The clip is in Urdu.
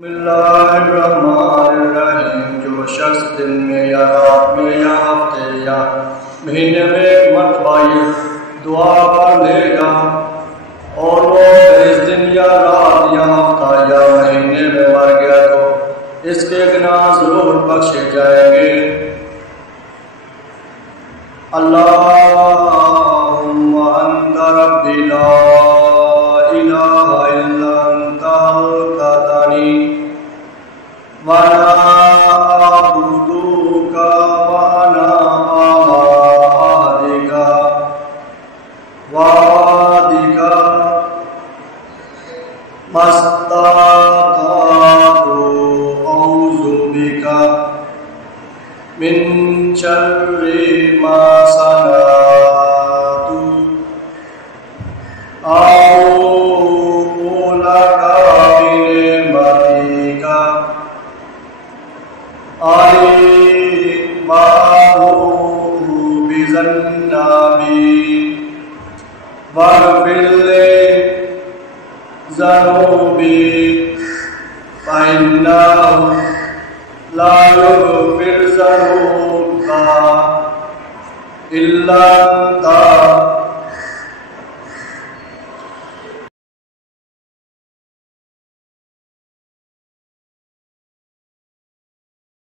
بسم اللہ الرحمن الرحیم۔ جو شخص دن میں یا رات میں یا ہفتے یا مہینے میں ایک مرتبہ یہ دعا پڑھ لے گا اور وہ اس دن یا رات یا ہفتہ یا مہینے میں مر گیا تو اس کے گناہ ضرور بخشے جائیں گے۔ اللہم انت ربی لا الہ الا انت خلقتنی وانا اعبدک وانا عبدک وعبدک ما استطعت اعوذ بک من شر ما صنعت اعوذ لک بنعمتک اعوذ بذنبی واغفر لی ذنوبی فإنه لا يغفر الذنوب إلا أنت